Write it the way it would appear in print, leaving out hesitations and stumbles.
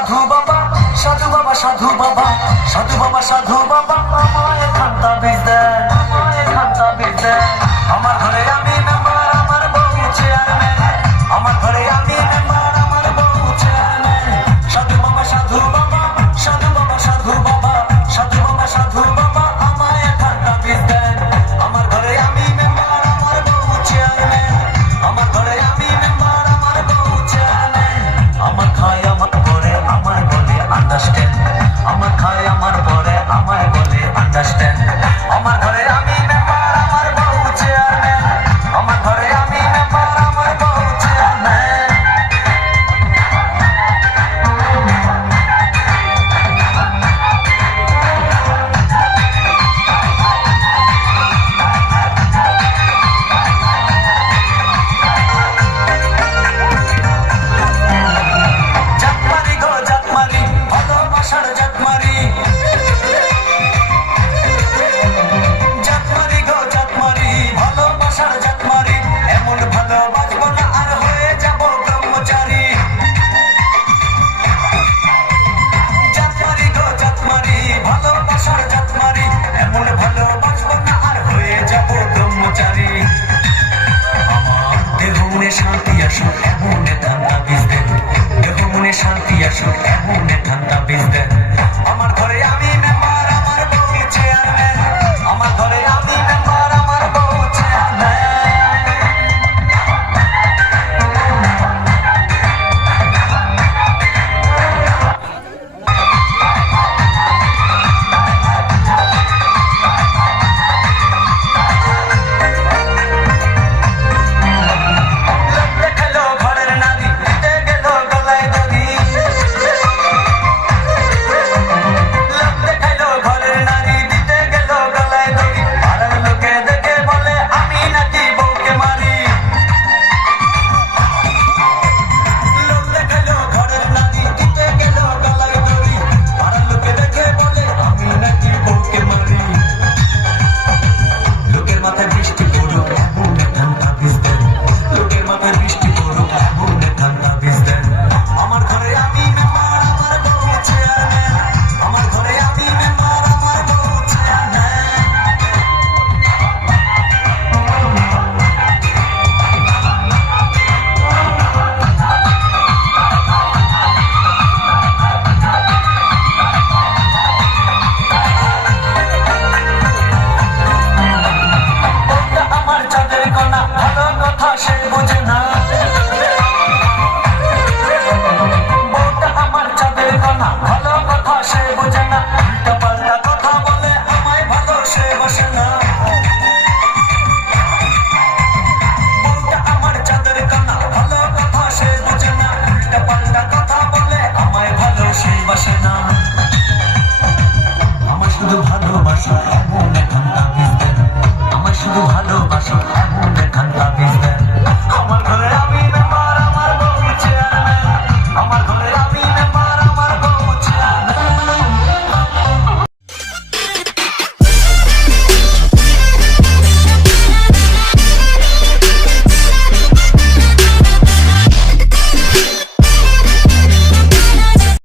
সাধু বাবা, সাধু বাবা, সাধু বাবা, সাধু বাবা, সাধু বাবা, আমায় খান্তা বীজ দেন, আমায় খান্তা বীজ দেন। আমার ঘরে আমি মেম্বার, আমার বউ চেয়ারম্যান, আমার ঘরে আমি মেম্বার, আমার বউ চেয়ারম্যান। সাধু বাবা, সাধু বাবা, সাধু বাবা, সাধু বাবা, সাধু বাবা, সাধু বাবা, আমায় খান্তা বীজ দেন। আমার ঘরে আমি মেম্বার, আমার বউ চেয়ারম্যান, আমার ঘরে আমি মেম্বার, আমার বউ চেয়ারম্যান। আমার খায় আমার পরে আমায় বলে আন্ডারস্ট্যান্ড, আমার খায় আমার পরে আমায় বলে আন্ডারস্ট্যান্ড। আমার ঘরে আমি মেম্বার, আমার বউ চেয়ারম্যান, আমার ঘরে আমি মেম্বার, আমার বউ চেয়ারম্যান। জাতমারি গো জাতমারি, ভালোবাসার জাতমারি, জাতমারি গো জাতমারি, ভালোবাসার জাতমারি। এমন ভালোবাসবো না আর হয়ে যাব ব্রহ্মচারী। জাতমারি গো জাতমারি, ভালোবাসার জাতমারি, এমন ভালোবাসবো না আর হয়ে যাব ব্রহ্মচারী। আমার দেহ মনে শান্তি আসুক এমন ঠান্ডা বীজ দেন, দেহ মনে শান্তি আসুক এমন ঠান্ডা বীজ দেন। আমার ঘরে আমি মেম্বার, আমার বউ চেয়ারম্যান, আমার ঘরে আমি মেম্বার, আমার বউ চেয়ারম্যান। লোক দেখালো ঘরের নারী, দিতে গেল গলায় দড়ি। লোক দেখালো ঘরের নারী, দিতে গেল গলায় দড়ি। পাড়ার লোকে দেখে বলে আমি নাকি বউকে মারি। লোক দেখালো ঘরের নারী, দিতে গেল গলায় দড়ি। পাড়ার লোকে দেখে বলে আমি নাকি বউকে মারি। লোকের মাথায় বৃষ্টি পড়ুক এমন ঠান্ডা বীজ দেন, লোকের মাথায় বৃষ্টি পড়ুক এমন ঠান্ডা বীজ দেন। আমার ঘরে আমি মেম্বার, আমার বউ চেয়ারম্যান, আমার ঘরে আমি মেম্বার, আমার বউ চেয়ারম্যান। বউটা আমার চাঁদের কণা, ভালো কথা সে বোঝে না। বউটা আমার চাঁদের কণা, ভালো কথা সে বোঝে না। উল্টা পাল্টা কথা বলে আমায় ভালো সে বসে না। বউটা আমার চাঁদের কণা, ভালো কথা সে বোঝে না। উল্টা পাল্টা কথা বলে আমায় ভালো সে বসে না। আমার শুধু ভালোবাসো এমন ঠান্ডা বীজ দেন, আমার শুধু ভালোবাসো এমন ঠান্ডা বীজ